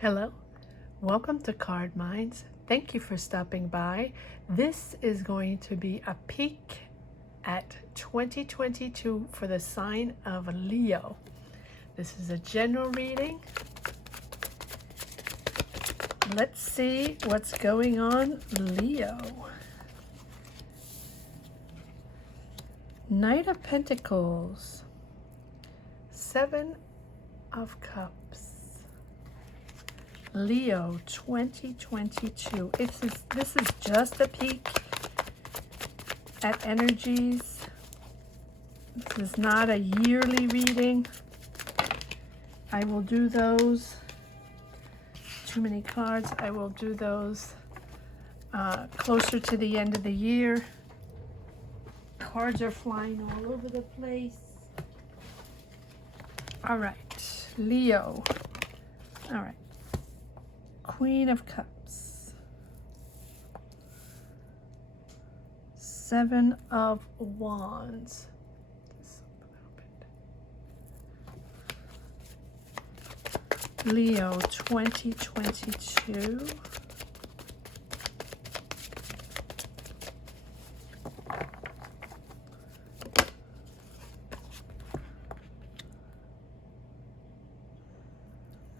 Hello, welcome to Card Minds. Thank you for stopping by. This is going to be a peek at 2022 for the sign of Leo. This is a general reading. Let's see what's going on, Leo. Knight of Pentacles, Seven of Cups. Leo 2022. This is just a peek at energies. This is not a yearly reading. I will do those. Too many cards. I will do those closer to the end of the year. Cards are flying all over the place. All right, Leo. All right. Queen of Cups, Seven of Wands, Leo 2022,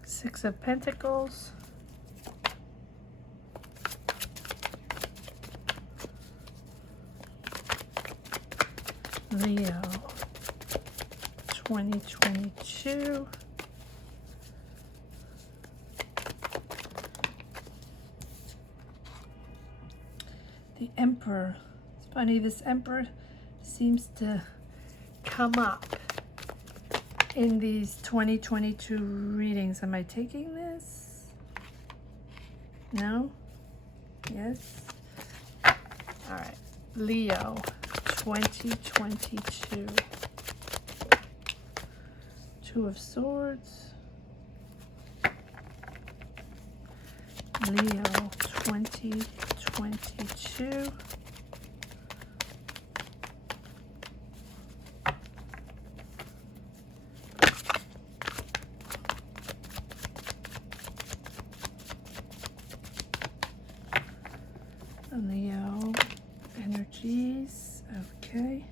Six of Pentacles, Leo 2022, the Emperor. It's funny, this Emperor seems to come up in these 2022 readings. Am I taking this? No? Yes? All right, Leo 2022. Two of Swords. Leo 2022. Leo energies. Okay.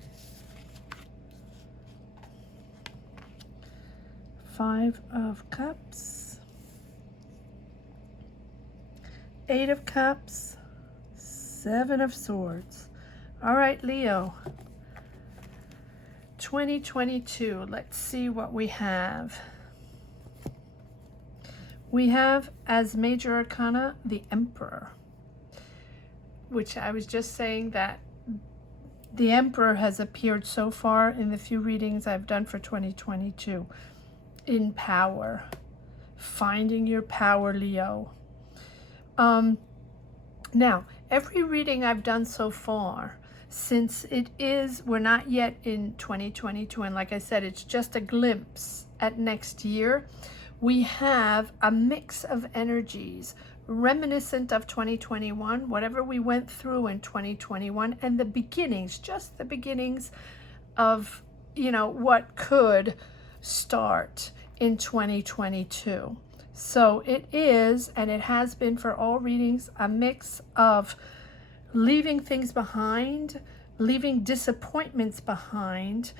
Five of Cups, Eight of Cups, Seven of Swords. All right, Leo. 2022. Let's see what we have. We have as major arcana the Emperor, which I was just saying that the Emperor has appeared so far in the few readings I've done for 2022 in power, finding your power, Leo. Now, every reading I've done so far, since we're not yet in 2022, and like I said, it's just a glimpse at next year, we have a mix of energies reminiscent of 2021, whatever we went through in 2021, and the beginnings, just the beginnings of, what could start in 2022. So it is, and it has been for all readings, a mix of leaving things behind, leaving disappointments behind,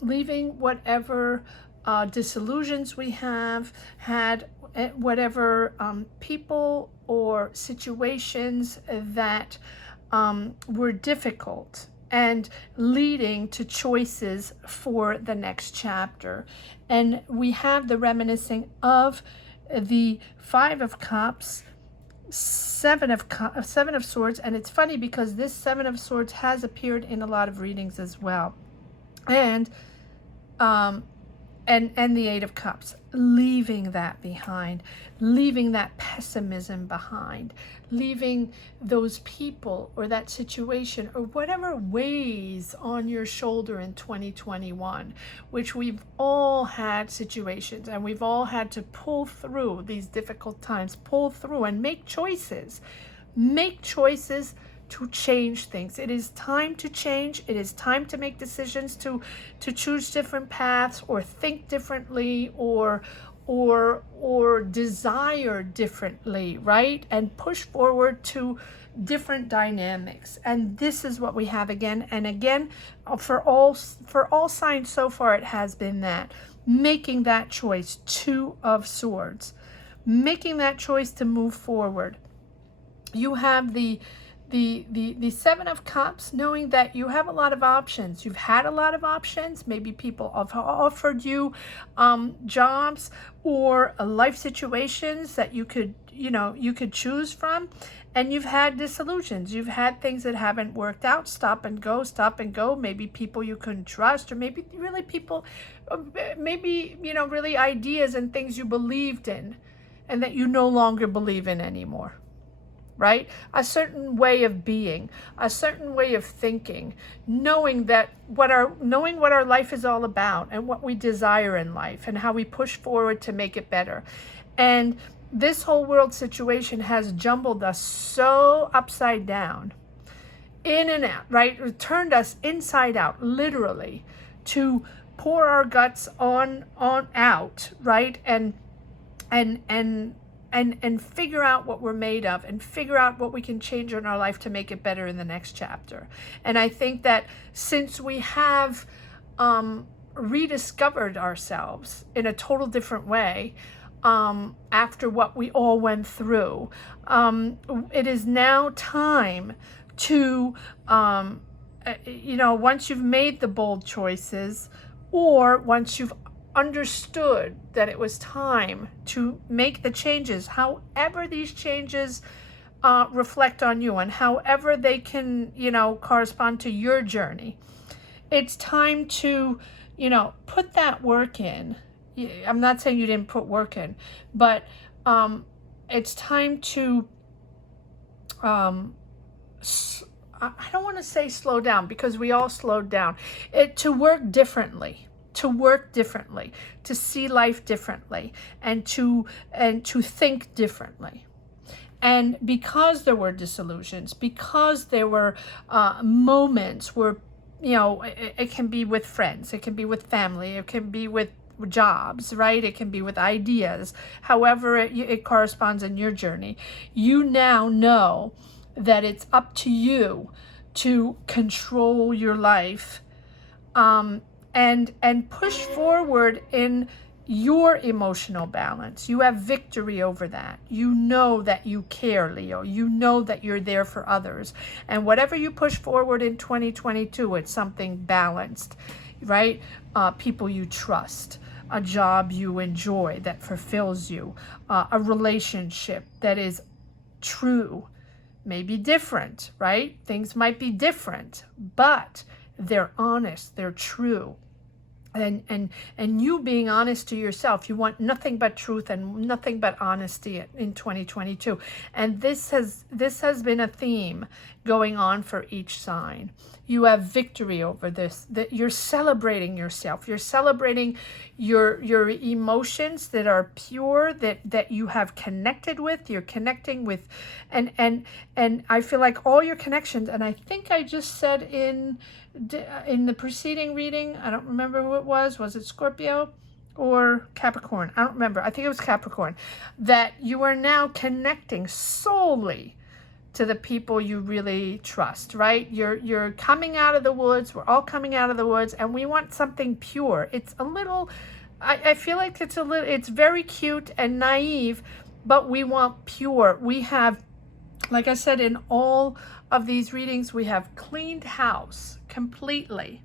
leaving whatever disillusions we have had, whatever people or situations that were difficult, and leading to choices for the next chapter. And we have the reminiscing of the Five of Cups, Seven of Swords, and it's funny because this Seven of Swords has appeared in a lot of readings as well, and the Eight of Cups, leaving that behind, leaving that pessimism behind, leaving those people or that situation or whatever weighs on your shoulder in 2021, which we've all had situations and we've all had to pull through these difficult times, pull through and make choices to change things. It is time to change. It is time to make decisions to choose different paths or think differently or or desire differently, right? And push forward to different dynamics. And this is what we have again and again for all signs so far. It has been that making that choice, 2 of Swords, making that choice to move forward. You have the 7 of Cups, knowing that you have a lot of options. You've had a lot of options. Maybe people have offered you jobs or life situations that you could choose from, and you've had disillusions. You've had things that haven't worked out. Stop and go. Maybe people you couldn't trust, or maybe really people, maybe really ideas and things you believed in, and that you no longer believe in anymore. Right? A certain way of being, a certain way of thinking, knowing what our life is all about and what we desire in life and how we push forward to make it better. And this whole world situation has jumbled us so upside down, in and out, right? It turned us inside out, literally, to pour our guts on out, right? And figure out what we're made of, and figure out what we can change in our life to make it better in the next chapter. And I think that since we have rediscovered ourselves in a total different way after what we all went through, it is now time to, once you've made the bold choices, or once you've understood that it was time to make the changes, however these changes reflect on you and however they can, correspond to your journey. It's time to, put that work in. I'm not saying you didn't put work in, but it's time to, I don't want to say slow down, because we all slowed down. To work differently. To see life differently, and to think differently. And because there were disillusions, because there were moments where, it can be with friends, it can be with family, it can be with jobs, right? It can be with ideas, however it corresponds in your journey. You now know that it's up to you to control your life, and push forward in your emotional balance. You have victory over that. You know that you care, Leo. You know that you're there for others. And whatever you push forward in 2022, it's something balanced, right? People you trust, a job you enjoy that fulfills you, a relationship that is true, maybe different, right? Things might be different, but they're honest, they're true. And you being honest to yourself. You want nothing but truth and nothing but honesty in 2022. And this has been a theme going on for each sign. You have victory over this. That you're celebrating yourself. You're celebrating your emotions that are pure, that you have connected with. You're connecting with, and I feel like all your connections. And I think I just said in the preceding reading, I don't remember who it was. Was it Scorpio or Capricorn? I don't remember. I think it was Capricorn. That you are now connecting solely to the people you really trust, right? You're coming out of the woods. We're all coming out of the woods, and we want something pure. It's a little, I feel like it's very cute and naive, but we want pure. We have, like I said, in all of these readings, we have cleaned house completely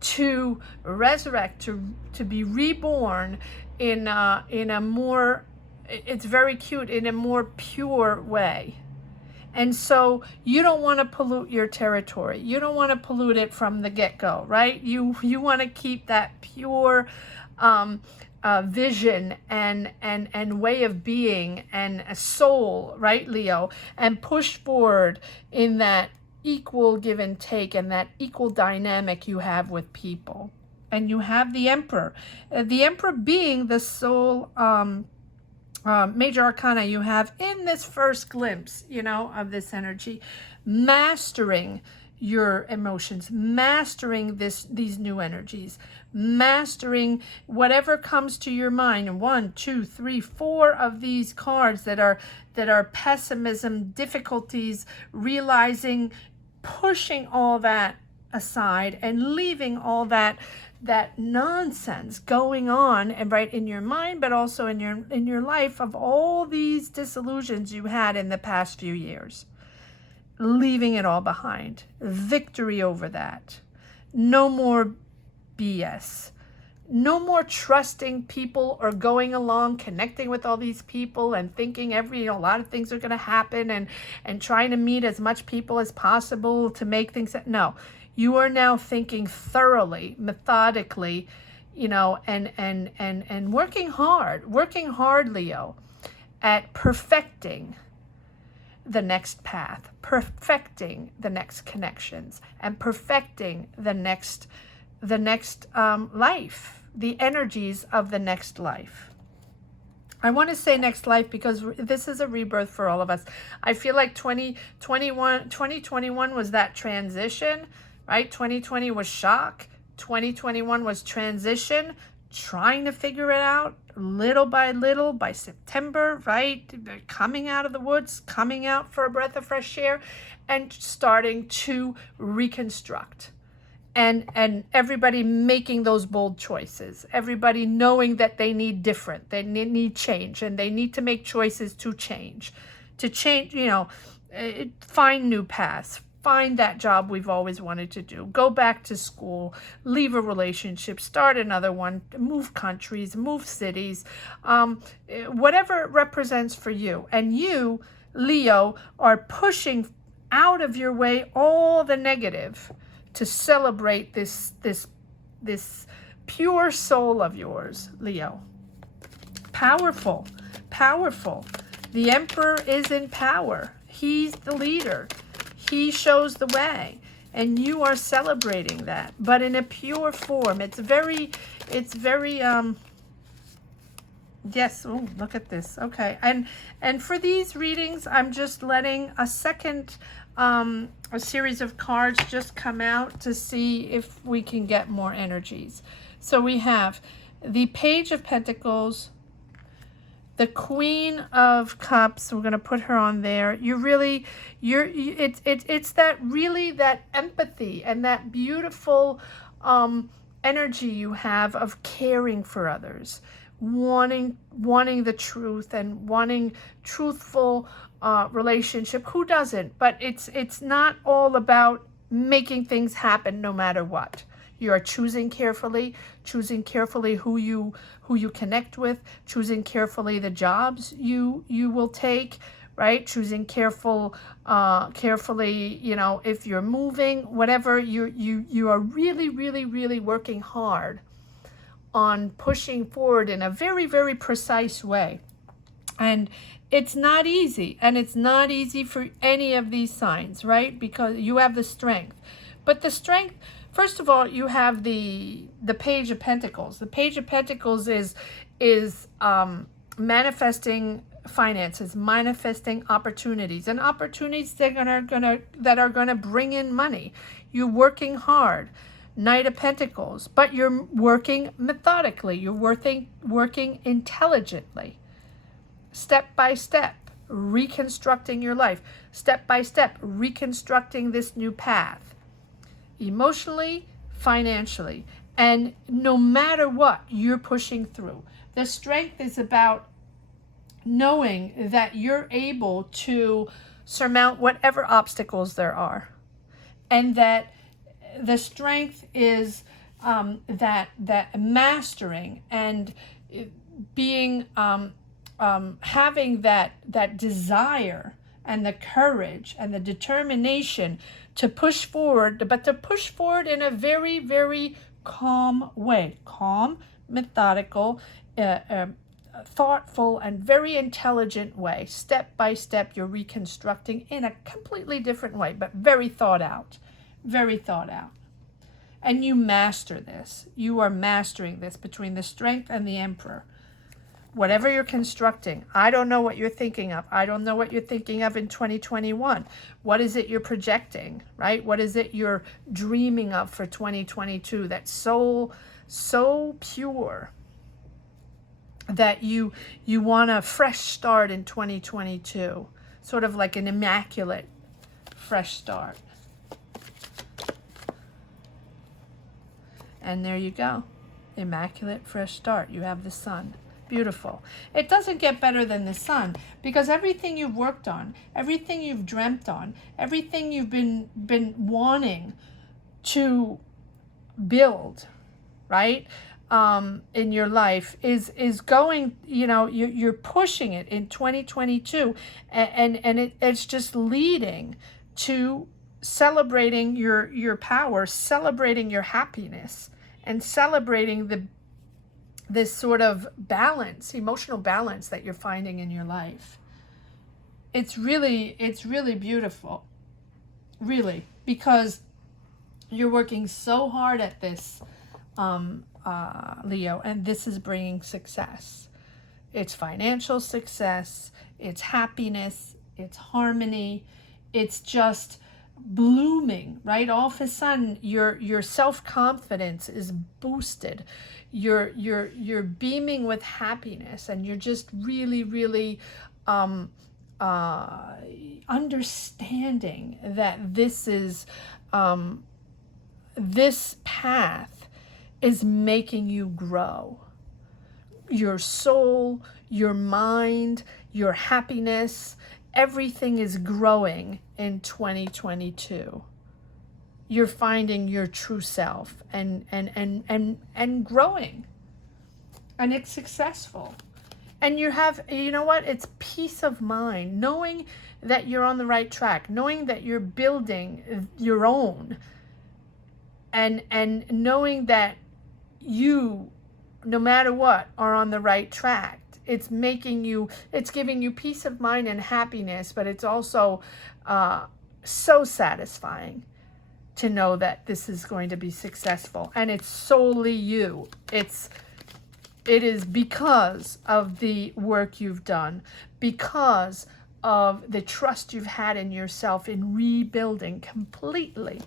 to resurrect, to be reborn in a more, it's very cute, in a more pure way. And so you don't want to pollute your territory. You don't want to pollute it from the get-go, right? You want to keep that pure vision and way of being and a soul, right, Leo? And push forward in that equal give and take and that equal dynamic you have with people. And you have the Emperor. The Emperor being the soul major arcana you have in this first glimpse, of this energy, mastering your emotions, mastering these new energies, mastering whatever comes to your mind. 1, 2, 3, 4 of these cards that are pessimism, difficulties, realizing, pushing all that aside and leaving all that nonsense going on, and right in your mind, but also in your life, of all these disillusions you had in the past few years. Leaving it all behind. Victory over that. No more BS. No more trusting people or going along, connecting with all these people and thinking a lot of things are going to happen, and trying to meet as much people as possible to make things. No, you are now thinking thoroughly, methodically, and working hard, Leo, at perfecting the next path, perfecting the next connections, and perfecting the next life, the energies of the next life. I want to say next life because this is a rebirth for all of us. I feel like 2021 was that transition, right? 2020 was shock. 2021 was transition, trying to figure it out little by little by September, right? Coming out of the woods, coming out for a breath of fresh air, and starting to reconstruct. And everybody making those bold choices. Everybody knowing that they need different, they need change, and they need to make choices to change. Find new paths. Find that job we've always wanted to do. Go back to school, leave a relationship, start another one, move countries, move cities, whatever it represents for you. And you, Leo, are pushing out of your way all the negative to celebrate this pure soul of yours, Leo. Powerful. The Emperor is in power. He's the leader. He shows the way, and you are celebrating that, but in a pure form. It's very, yes, oh, look at this. Okay, and for these readings, I'm just letting a second, a series of cards just come out to see if we can get more energies. So we have the Page of Pentacles, the Queen of Cups. We're going to put her on there. It's that empathy and that beautiful energy you have of caring for others, wanting the truth and wanting truthful relationship. Who doesn't? But it's not all about making things happen no matter what. You are choosing carefully who you connect with, choosing carefully the jobs you will take, right? Choosing carefully, if you're moving, whatever, you are really working hard on pushing forward in a very, very precise way. And it's not easy, and it's not easy for any of these signs, right? Because you have the strength. But the strength, first of all, you have the Page of Pentacles. The Page of Pentacles is manifesting finances, manifesting opportunities, and opportunities that are gonna bring in money. You're working hard. Knight of Pentacles, but you're working methodically. You're working intelligently, step by step, reconstructing your life, step by step, reconstructing this new path. Emotionally, financially, and no matter what, you're pushing through. The strength is about knowing that you're able to surmount whatever obstacles there are, and that the strength is that mastering and being having that desire and the courage and the determination to push forward, but to push forward in a very, very calm way. Calm, methodical, thoughtful, and very intelligent way. Step by step, you're reconstructing in a completely different way, but very thought out. Very thought out. And you master this. You are mastering this between the strength and the Emperor. whatever you're constructing. I don't know what you're thinking of. I don't know what you're thinking of in 2021. What is it you're projecting, right? What is it you're dreaming of for 2022 that's so pure that you want a fresh start in 2022, sort of like an immaculate fresh start. And there you go. Immaculate fresh start. You have the sun. Beautiful. It doesn't get better than the sun, because everything you've worked on, everything you've dreamt on, everything you've been wanting to build, right, in your life is going, you're pushing it in 2022, and it's just leading to celebrating your power, celebrating your happiness, and celebrating this sort of balance, emotional balance that you're finding in your life. It's really beautiful, really, because you're working so hard at this, Leo, and this is bringing success. It's financial success, it's happiness, it's harmony, it's just blooming, right? All of a sudden your self-confidence is boosted. You're beaming with happiness, and you're just really understanding that this path is making you grow. Your soul, your mind, your happiness, everything is growing in 2022. You're finding your true self and growing. And it's successful. And you know what? It's peace of mind, knowing that you're on the right track, knowing that you're building your own, and knowing that you, no matter what, are on the right track. It's giving you peace of mind and happiness, but it's also so satisfying to know that this is going to be successful. And it's solely you. It is because of the work you've done, because of the trust you've had in yourself in rebuilding completely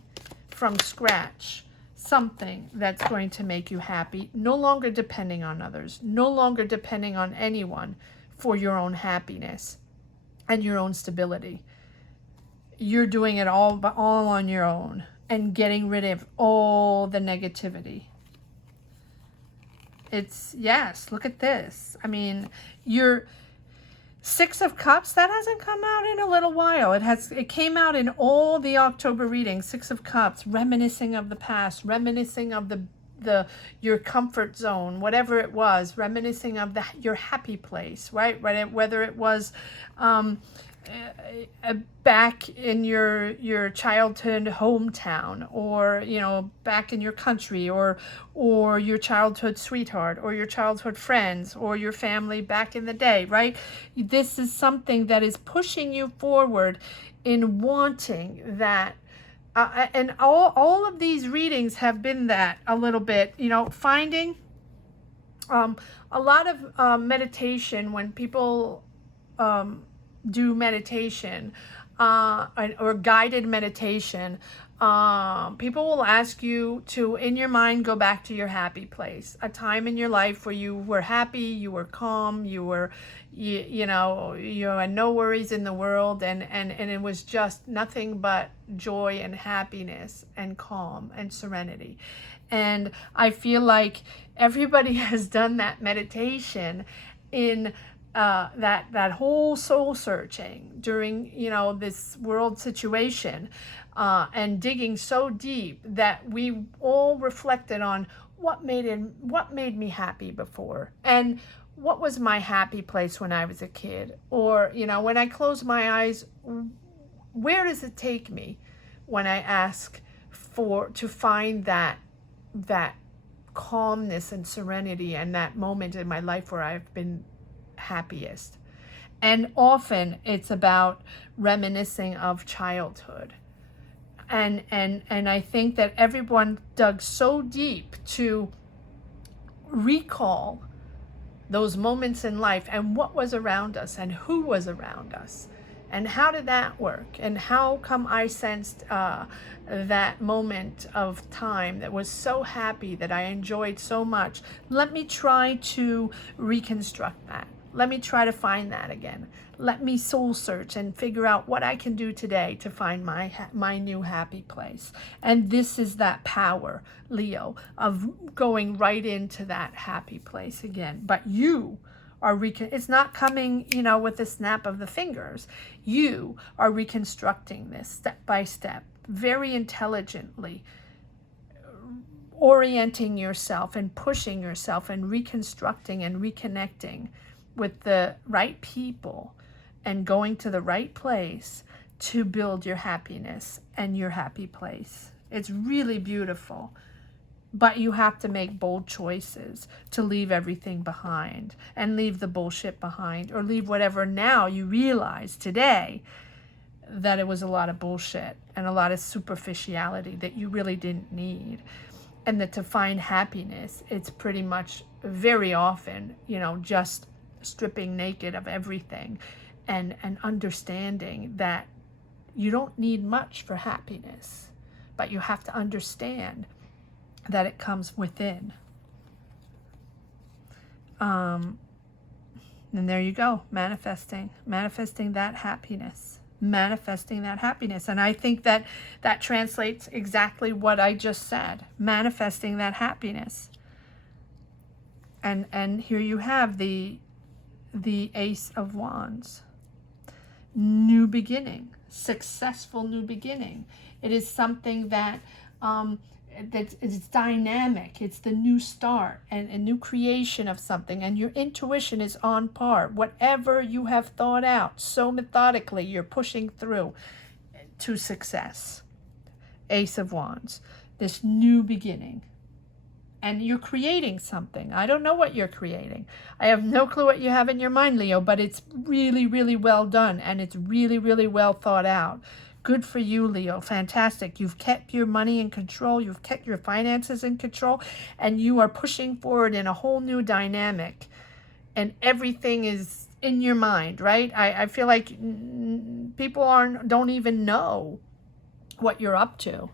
from scratch something that's going to make you happy, no longer depending on others, no longer depending on anyone for your own happiness and your own stability. You're doing it all on your own and getting rid of all the negativity. Yes, look at this. I mean, your Six of Cups, that hasn't come out in a little while. It came out in all the October readings. Six of Cups, reminiscing of the past, reminiscing of your comfort zone, whatever it was, reminiscing of your happy place, right? Whether it was back in your childhood hometown, or back in your country, or your childhood sweetheart, or your childhood friends, or your family back in the day, right? This is something that is pushing you forward in wanting that. And all of these readings have been that a little bit, finding a lot of meditation. When people do meditation or guided meditation, people will ask you to, in your mind, go back to your happy place, a time in your life where you were happy, you were calm, you had no worries in the world, and it was just nothing but joy and happiness and calm and serenity. And I feel like everybody has done that meditation in that whole soul searching during this world situation, and digging so deep that we all reflected on what made me happy before, and what was my happy place when I was a kid, or when I close my eyes, where does it take me when I ask to find that calmness and serenity, and that moment in my life where I've been happiest. And often it's about reminiscing of childhood, and I think that everyone dug so deep to recall those moments in life and what was around us and who was around us. And how did that work? And how come I sensed that moment of time that was so happy, that I enjoyed so much? Let me try to reconstruct that. Let me try to find that again. Let me soul search and figure out what I can do today to find my new happy place. And this is that power, Leo, of going right into that happy place again. But you are it's not coming, with the snap of the fingers. You are reconstructing this step by step, very intelligently, orienting yourself and pushing yourself and reconstructing and reconnecting with the right people and going to the right place to build your happiness and your happy place. It's really beautiful. But you have to make bold choices to leave everything behind and leave the bullshit behind, or leave whatever now you realize today that it was a lot of bullshit and a lot of superficiality that you really didn't need. And that to find happiness, it's pretty much very often, just stripping naked of everything and understanding that you don't need much for happiness, but you have to understand that it comes within. And there you go, manifesting that happiness, And I think that translates exactly what I just said, manifesting that happiness. And here you have the Ace of Wands. New beginning, successful new beginning. It is something that it's dynamic. It's the new start and a new creation of something, and your intuition is on par. Whatever you have thought out so methodically, you're pushing through to success. Ace of Wands, this new beginning. And you're creating something. I don't know what you're creating. I have no clue what you have in your mind, Leo, but it's really, really well done, and it's really, really well thought out. Good for you, Leo. Fantastic. You've kept your money in control. You've kept your finances in control. And you are pushing forward in a whole new dynamic. And everything is in your mind, right? I feel like people don't even know what you're up to.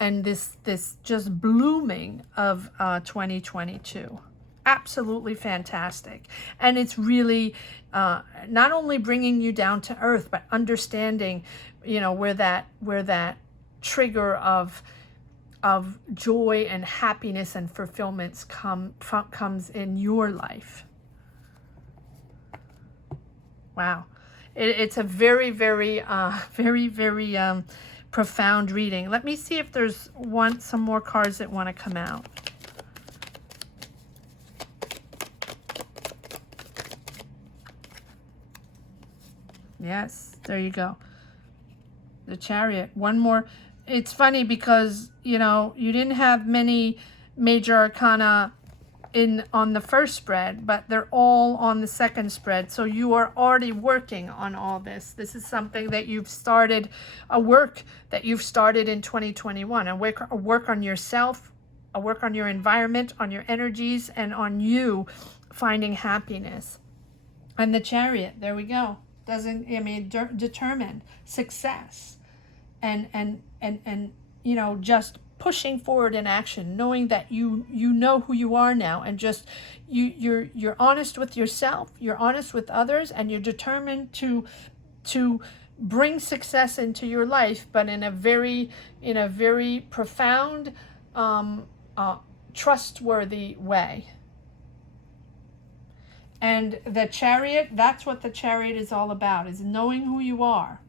And this just blooming of 2022. Absolutely fantastic. And it's really not only bringing you down to earth, but understanding, where that trigger of joy and happiness and fulfillments comes in your life. Wow. It's a very, very, very, very profound reading. Let me see if there's some more cards that want to come out. Yes, there you go. The Chariot. One more. It's funny because, you didn't have many major arcana on the first spread, but they're all on the second spread. So you are already working on all this. This is something that you've started, a work that you've started in 2021, a work on yourself, a work on your environment, on your energies, and on you finding happiness. And the Chariot, there we go. Determined success and just pushing forward in action, knowing that you know who you are now, and just you're honest with yourself, you're honest with others, and you're determined to bring success into your life, but in a very profound, trustworthy way. And the Chariot, that's what the Chariot is all about, is knowing who you are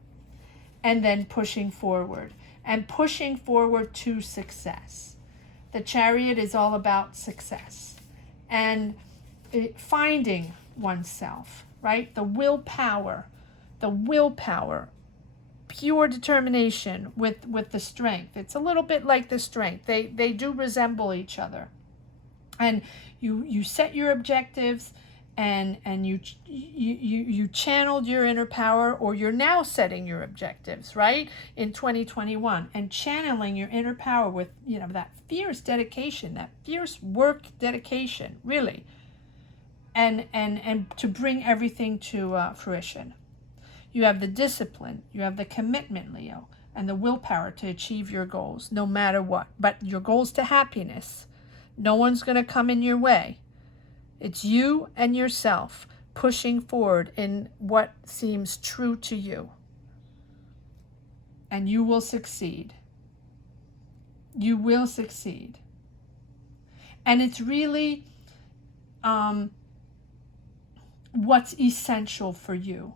and then pushing forward to success. The Chariot is all about success and finding oneself, right? The willpower, pure determination with the strength. It's a little bit like the strength. They do resemble each other. And you set your objectives, and you channeled your inner power, or you're now setting your objectives, right, in 2021, and channeling your inner power with that fierce dedication, that fierce work dedication, really, and to bring everything to fruition. You have the discipline, you have the commitment, Leo, and the willpower to achieve your goals, no matter what. But your goals to happiness, no one's going to come in your way. It's you and yourself pushing forward in what seems true to you. And you will succeed. You will succeed. And it's really what's essential for you.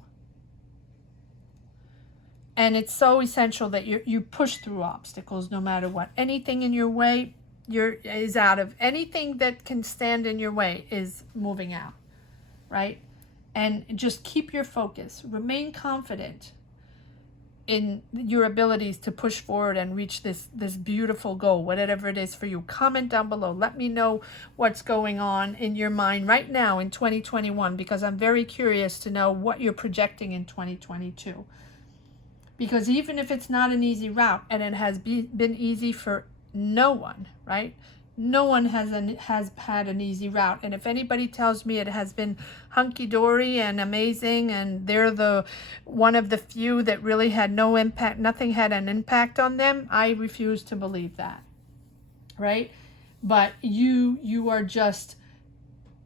And it's so essential that you push through obstacles no matter what. Anything in your way is out of. Anything that can stand in your way is moving out, right? And just keep your focus. Remain confident in your abilities to push forward and reach this beautiful goal, whatever it is for you. Comment down below. Let me know what's going on in your mind right now in 2021, because I'm very curious to know what you're projecting in 2022. Because even if it's not an easy route, and it has been easy for no one, right? No one has had an easy route. And if anybody tells me it has been hunky-dory and amazing, and they're the one of the few that really had no impact, nothing had an impact on them, I refuse to believe that, right? But you are just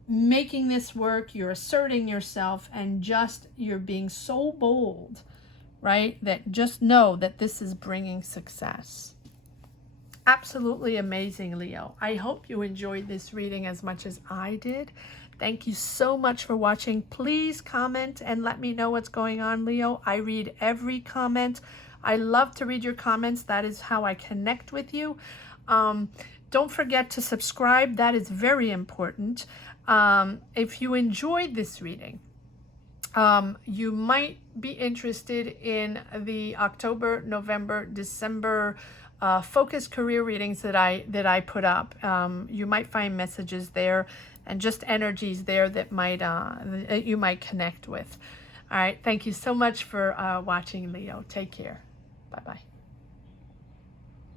making this work, you're asserting yourself, and just you're being so bold, right? That just know that this is bringing success. Absolutely amazing, Leo. I hope you enjoyed this reading as much as I did. Thank you so much for watching. Please comment and let me know what's going on, Leo. I read every comment. I love to read your comments. That is how I connect with you. Don't forget to subscribe. That is very important. If you enjoyed this reading, you might be interested in the October, November, December focus career readings that I put up. You might find messages there and just energies there that might you might connect with. All right, thank you so much for watching, Leo. Take care. Bye-bye.